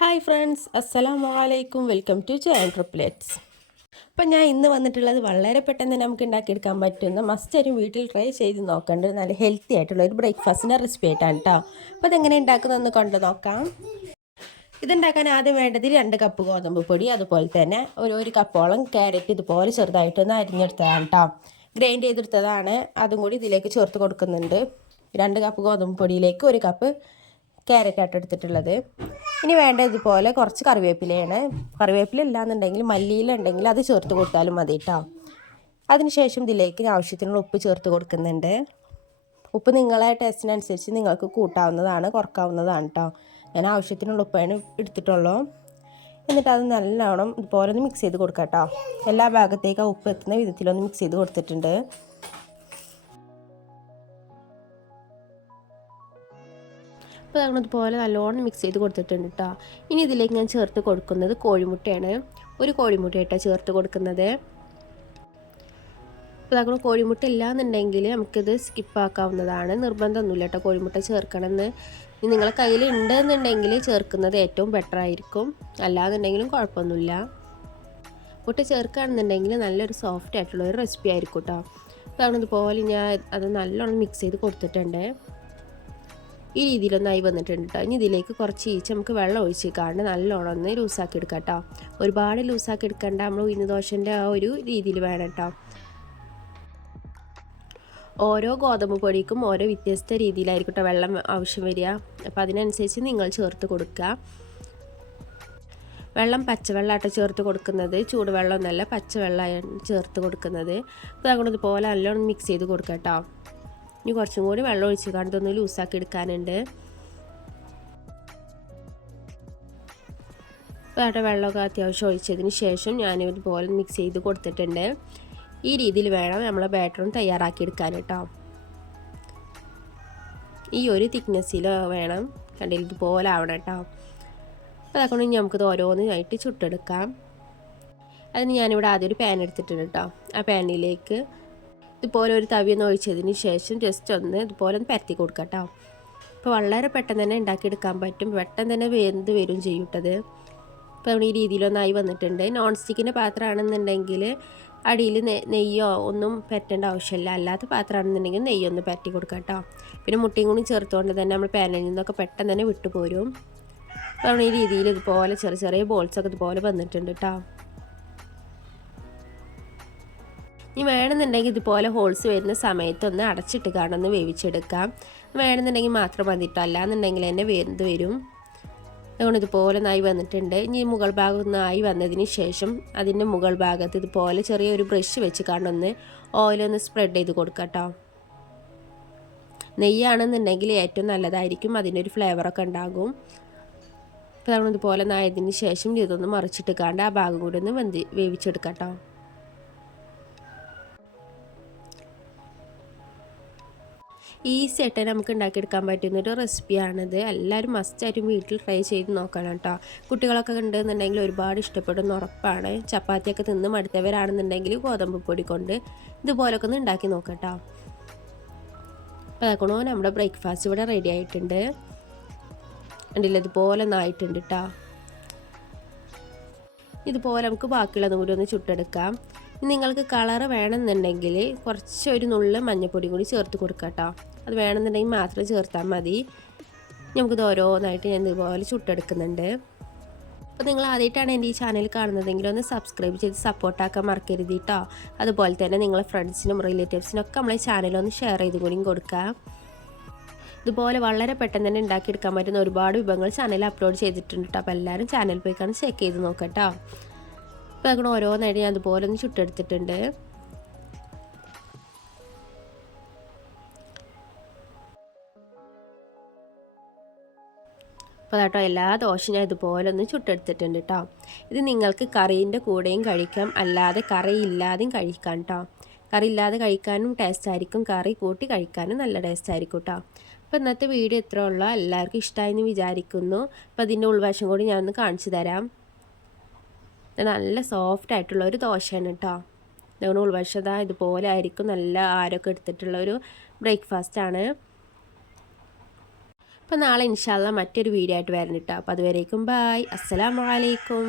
Hi friends, അസ്സലാമു അലൈക്കും. Welcome to Join Triplets. അപ്പം ഞാൻ ഇന്ന് വന്നിട്ടുള്ളത് വളരെ പെട്ടെന്ന് നമുക്ക് ഉണ്ടാക്കിയെടുക്കാൻ പറ്റുന്ന മസ്റ്ററും വീട്ടിൽ ട്രൈ ചെയ്ത് നോക്കേണ്ട നല്ല ഹെൽത്തി ആയിട്ടുള്ള ഒരു ബ്രേക്ക്ഫാസ്റ്റിൻ്റെ റെസിപ്പി ആയിട്ടാണ് കേട്ടോ. അപ്പോൾ അതെങ്ങനെ ഉണ്ടാക്കുന്നതെന്ന് കൊണ്ട് നോക്കാം. ഇതുണ്ടാക്കാൻ ആദ്യം വേണ്ടത് 2 കപ്പ് ഗോതമ്പ് പൊടി, അതുപോലെ തന്നെ ഒരു കപ്പോളം ക്യാരറ്റ് ഇതുപോലെ ചെറുതായിട്ടൊന്ന് അരിഞ്ഞെടുത്തതാണ് കേട്ടോ. ഗ്രൈൻഡ് ചെയ്തെടുത്തതാണ്. അതും കൂടി ഇതിലേക്ക് ചേർത്ത് കൊടുക്കുന്നുണ്ട്. 2 കപ്പ് ഗോതമ്പ് പൊടിയിലേക്ക് 1 കപ്പ് ക്യാരറ്റായിട്ട് എടുത്തിട്ടുള്ളത്. ഇനി വേണ്ട ഇതുപോലെ കുറച്ച് കറിവേപ്പിലയാണ്. കറിവേപ്പില ഇല്ലാന്നുണ്ടെങ്കിൽ മല്ലിയില ഉണ്ടെങ്കിൽ അത് ചേർത്ത് കൊടുത്താലും മതി കേട്ടോ. അതിനുശേഷം ഇതിലേക്ക് ആവശ്യത്തിനുള്ള ഉപ്പ് ചേർത്ത് കൊടുക്കുന്നുണ്ട്. ഉപ്പ് നിങ്ങളെ ടേസ്റ്റിനനുസരിച്ച് നിങ്ങൾക്ക് കൂട്ടാവുന്നതാണ്, കുറക്കാവുന്നതാണ് കേട്ടോ. ഞാൻ ആവശ്യത്തിനുള്ള ഉപ്പാണ് എടുത്തിട്ടുള്ളൂ. എന്നിട്ട് അത് നല്ലോണം ഇതുപോലെ ഒന്ന് മിക്സ് ചെയ്ത് കൊടുക്കാം കേട്ടോ. എല്ലാ ഭാഗത്തേക്കും ആ ഉപ്പ് എത്തുന്ന വിധത്തിലൊന്ന് മിക്സ് ചെയ്ത് കൊടുത്തിട്ടുണ്ട്. അപ്പോൾ നമ്മളിതുപോലെ നല്ലോണം മിക്സ് ചെയ്ത് കൊടുത്തിട്ടുണ്ട് കേട്ടോ. ഇനി ഇതിലേക്ക് ഞാൻ ചേർത്ത് കൊടുക്കുന്നത് കോഴിമുട്ടയാണ്. ഒരു കോഴിമുട്ടയായിട്ടാണ് ചേർത്ത് കൊടുക്കുന്നത്. അപ്പോൾ നമ്മൾ കോഴിമുട്ട ഇല്ലയെന്നുണ്ടെങ്കിൽ നമുക്കിത് സ്കിപ്പാക്കാവുന്നതാണ്. നിർബന്ധമൊന്നുമില്ല കേട്ടോ കോഴിമുട്ട ചേർക്കണമെന്ന്. ഇനി നിങ്ങളെ കയ്യിൽ ഉണ്ടെന്നുണ്ടെങ്കിൽ ചേർക്കുന്നത് ഏറ്റവും ബെറ്റർ ആയിരിക്കും. അല്ലാന്നുണ്ടെങ്കിലും കുഴപ്പമൊന്നുമില്ല. മുട്ട ചേർക്കുകയാണെന്നുണ്ടെങ്കിൽ നല്ലൊരു സോഫ്റ്റ് ആയിട്ടുള്ള ഒരു റെസിപ്പി ആയിരിക്കും കേട്ടോ. അപ്പോൾ നമ്മളിതുപോലെ ഞാൻ അത് നല്ലോണം മിക്സ് ചെയ്ത് കൊടുത്തിട്ടുണ്ട്. ഈ രീതിയിലൊന്നായി വന്നിട്ടുണ്ട് കേട്ടോ. ഇനി ഇതിലേക്ക് കുറച്ച് ഈച്ച നമുക്ക് വെള്ളം ഒഴിച്ചിക്കാണ്ട് നല്ലോണം ഒന്ന് ലൂസാക്കി എടുക്കാം കേട്ടോ. ഒരുപാട് ലൂസാക്കി എടുക്കേണ്ട, നമ്മൾ ഉഴുന്ന് ദോശൻ്റെ ആ ഒരു രീതിയിൽ വേണം കേട്ടോ. ഓരോ ഗോതമ്പ് പൊടിക്കും ഓരോ വ്യത്യസ്ത രീതിയിലായിരിക്കും കേട്ടോ വെള്ളം ആവശ്യം വരിക. അപ്പോൾ അതിനനുസരിച്ച് നിങ്ങൾ ചേർത്ത് കൊടുക്കുക. വെള്ളം പച്ചവെള്ളമായിട്ട് ചേർത്ത് കൊടുക്കുന്നത്, ചൂടുവെള്ളമൊന്നുമല്ല, പച്ചവെള്ളമാണ് ചേർത്ത് കൊടുക്കുന്നത്. അപ്പോൾ അതുകൊണ്ട് ഇതുപോലെ നല്ലോണം മിക്സ് ചെയ്ത് കൊടുക്കാം കേട്ടോ. ഇനി കുറച്ചും കൂടി വെള്ളം ഒഴിച്ച് കണ്ടൊന്ന് ലൂസാക്കി എടുക്കാനുണ്ട്. അപ്പോൾ അവിടെ വെള്ളമൊക്കെ അത്യാവശ്യം ഒഴിച്ചതിന് ശേഷം ഞാനിതുപോലെ മിക്സ് ചെയ്ത് കൊടുത്തിട്ടുണ്ട്. ഈ രീതിയിൽ വേണം നമ്മളെ ബാറ്ററും തയ്യാറാക്കി എടുക്കാൻ കേട്ടോ. ഈ ഒരു തിക്നെസ്സിൽ വേണം, കണ്ടില്ല ഇതുപോലെ ആവണം കേട്ടോ. അപ്പോൾ അതുകൊണ്ട് നമുക്കിത് ഓരോന്നായിട്ട് ചുട്ടെടുക്കാം. അതിന് ഞാനിവിടെ ആദ്യം ഒരു പാൻ എടുത്തിട്ടുണ്ട് കേട്ടോ. ആ പാനിലേക്ക് ഇതുപോലെ ഒരു തവിയൊന്ന് ഒഴിച്ചതിന് ശേഷം ജസ്റ്റ് ഒന്ന് ഇതുപോലെ ഒന്ന് പരത്തി കൊടുക്കാം കേട്ടോ. അപ്പോൾ വളരെ പെട്ടെന്ന് തന്നെ ഉണ്ടാക്കിയെടുക്കാൻ പറ്റും. പെട്ടെന്ന് തന്നെ വെന്ത് വരും ചെയ്യൂട്ടത്. അപ്പോൾ നമ്മൾ ഈ രീതിയിലൊന്നായി വന്നിട്ടുണ്ട്. നോൺ സ്റ്റിക്കിൻ്റെ പാത്രമാണെന്നുണ്ടെങ്കിൽ അടിയിൽ നെയ്യോ ഒന്നും പരത്തേണ്ട ആവശ്യമില്ല. അല്ലാത്ത പാത്രമാണെന്നുണ്ടെങ്കിൽ നെയ്യൊന്ന് പരത്തി കൊടുക്കാം കേട്ടോ. പിന്നെ മുട്ടയും കൂടി ചേർത്തുകൊണ്ട് തന്നെ നമ്മൾ പാനിൽ നിന്നൊക്കെ പെട്ടെന്ന് തന്നെ വിട്ടുപോരും. അപ്പോൾ നമ്മൾ ഈ രീതിയിൽ ഇതുപോലെ ചെറിയ ചെറിയ ബോൾസൊക്കെ ഇതുപോലെ വന്നിട്ടുണ്ട് കേട്ടോ. ഇനി വേണമെന്നുണ്ടെങ്കിൽ ഇതുപോലെ ഹോൾസ് വരുന്ന സമയത്തൊന്ന് അടച്ചിട്ട് കാണുന്ന വേവിച്ചെടുക്കാം. വേണമെന്നുണ്ടെങ്കിൽ മാത്രം മതിട്ടോ, അല്ലാന്നുണ്ടെങ്കിൽ തന്നെ വെന്ത് വരും. അതുകൊണ്ട് ഇതുപോലെ നായി വന്നിട്ടുണ്ട്. ഇനി മുകൾ ഭാഗം ഒന്നായി വന്നതിന് ശേഷം അതിൻ്റെ മുകൾ ഭാഗത്ത് ഇതുപോലെ ചെറിയൊരു ബ്രഷ് വെച്ച് കാണുന്ന ഓയിലൊന്ന് സ്പ്രെഡ് ചെയ്ത് കൊടുക്കാം കേട്ടോ. നെയ്യാണെന്നുണ്ടെങ്കിൽ ഏറ്റവും നല്ലതായിരിക്കും, അതിൻ്റെ ഒരു ഫ്ലേവറൊക്കെ ഉണ്ടാകും. അപ്പോൾ നമ്മൾ ഇതുപോലെ നായതിന് ശേഷം ഇതൊന്ന് മറിച്ചിട്ട് കാണ്ട് ആ ഭാഗം കൂടി ഒന്ന് വേവിച്ചെടുക്കാം കേട്ടോ. ഈസി ആയിട്ട് നമുക്ക് ഉണ്ടാക്കിയെടുക്കാൻ പറ്റുന്നൊരു റെസിപ്പിയാണിത്. എല്ലാവരും മസ്റ്റായിട്ടും വീട്ടിൽ ട്രൈ ചെയ്ത് നോക്കണം കേട്ടോ. കുട്ടികളൊക്കെ ഉണ്ടെന്നുണ്ടെങ്കിൽ ഒരുപാട് ഇഷ്ടപ്പെടുന്ന ഉറപ്പാണ്. ചപ്പാത്തിയൊക്കെ തിന്ന് മടുത്തവരാണെന്നുണ്ടെങ്കിൽ ഗോതമ്പ് പൊടി കൊണ്ട് ഇതുപോലൊക്കെ ഒന്ന് ഉണ്ടാക്കി നോക്കാം കേട്ടോ. അപ്പോൾ അതൊക്കെ നമ്മുടെ ബ്രേക്ക്ഫാസ്റ്റ് ഇവിടെ റെഡി ആയിട്ടുണ്ട്. കണ്ടില്ല ഇതുപോലെ ഒന്നായിട്ടുണ്ട് കേട്ടോ. ഇതുപോലെ നമുക്ക് ബാക്കിയുള്ളതും കൂടി ഒന്ന് ചുട്ടെടുക്കാം. നിങ്ങൾക്ക് കളറ് വേണമെന്നുണ്ടെങ്കിൽ കുറച്ചൊരു നുള്ള് മഞ്ഞൾപ്പൊടി കൂടി ചേർത്ത് കൊടുക്കാം കേട്ടോ. അത് വേണമെന്നുണ്ടെങ്കിൽ മാത്രം ചേർത്താൽ മതി. നമുക്കിത് ഓരോന്നായിട്ട് ഞാൻ ഇതുപോലെ ചുട്ടെടുക്കുന്നുണ്ട്. അപ്പോൾ നിങ്ങൾ ആദ്യമായിട്ടാണ് എൻ്റെ ഈ ചാനൽ കാണുന്നതെങ്കിൽ ഒന്ന് സബ്സ്ക്രൈബ് ചെയ്ത് സപ്പോർട്ടാക്കാൻ മറക്കരുത് കേട്ടോ. അതുപോലെ തന്നെ നിങ്ങളെ ഫ്രണ്ട്സിനും റിലേറ്റീവ്സിനൊക്കെ നമ്മളെ ചാനലൊന്ന് ഷെയർ ചെയ്ത് കൂടിയും കൊടുക്കാം. ഇതുപോലെ വളരെ പെട്ടെന്ന് തന്നെ ഉണ്ടാക്കിയെടുക്കാൻ പറ്റുന്ന ഒരുപാട് വിഭവങ്ങൾ ചാനൽ അപ്ലോഡ് ചെയ്തിട്ടുണ്ട് കേട്ടോ. അപ്പോൾ എല്ലാവരും ചാനൽ പോയി കാണാൻ ചെക്ക് ചെയ്ത് നോക്കാം കേട്ടോ. അപ്പോൾ അങ്ങനെ ഓരോന്നായിട്ട് ഞാൻ അതുപോലെ ഒന്ന് ചുട്ടെടുത്തിട്ടുണ്ട്. അപ്പോൾ കേട്ടോ എല്ലാ ദോശയും ഞാൻ ഇതുപോലെ ഒന്ന് ചുട്ടെടുത്തിട്ടുണ്ട് കേട്ടോ. ഇത് നിങ്ങൾക്ക് കറീൻ്റെ കൂടെയും കഴിക്കാം, അല്ലാതെ കറി ഇല്ലാതെയും കഴിക്കാം കേട്ടോ. കറി ഇല്ലാതെ കഴിക്കാനും ടേസ്റ്റ് ആയിരിക്കും, കറി കൂട്ടി കഴിക്കാനും നല്ല ടേസ്റ്റ് ആയിരിക്കും കേട്ടോ. അപ്പോൾ ഇന്നത്തെ വീഡിയോ ഇത്ര ഉള്ള എല്ലാവർക്കും ഇഷ്ടമായെന്ന് വിചാരിക്കുന്നു. അപ്പോൾ അതിൻ്റെ ഉൾവശം കൂടി ഞാനൊന്ന് കാണിച്ചു തരാം. നല്ല സോഫ്റ്റ് ആയിട്ടുള്ള ഒരു ദോശയാണ് കേട്ടോ. അതുകൊണ്ട് ഉൾവശത ഇതുപോലെ ആയിരിക്കും, നല്ല ആരൊക്കെ എടുത്തിട്ടുള്ള ഒരു ബ്രേക്ക്ഫാസ്റ്റാണ്. അപ്പോൾ നാളെ ഇൻഷാ അല്ലാഹ് മറ്റൊരു വീഡിയോ ആയിട്ട് വരണം കേട്ടോ. അപ്പോൾ അതുവരേക്കും ബായ്, അസ്സലാമു അലൈക്കും.